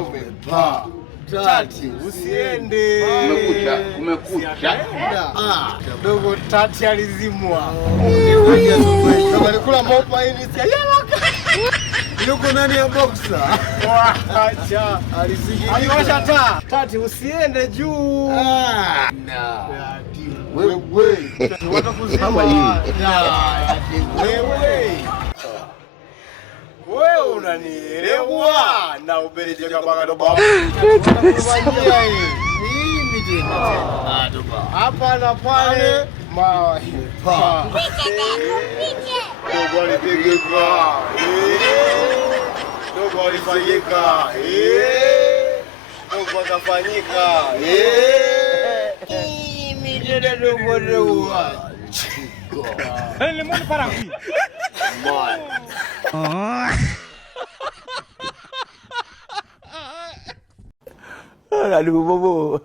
umepa. Tati usiende. Umekucha. Dogo Tati alizimwa. Alikula mopa hii si yuko ndani ya boxer. Acha. Aliwasha taa. Tati usiende juu. Wewe. Watakuzima wewe unanielewa na ubeleje kama ndo baba. Hapa na pale mawa. Dogo alipigika. Dogo alifanyika. Dogo akafanyika. Mimi dogo. Le monde part en vie. Aduh, bobo.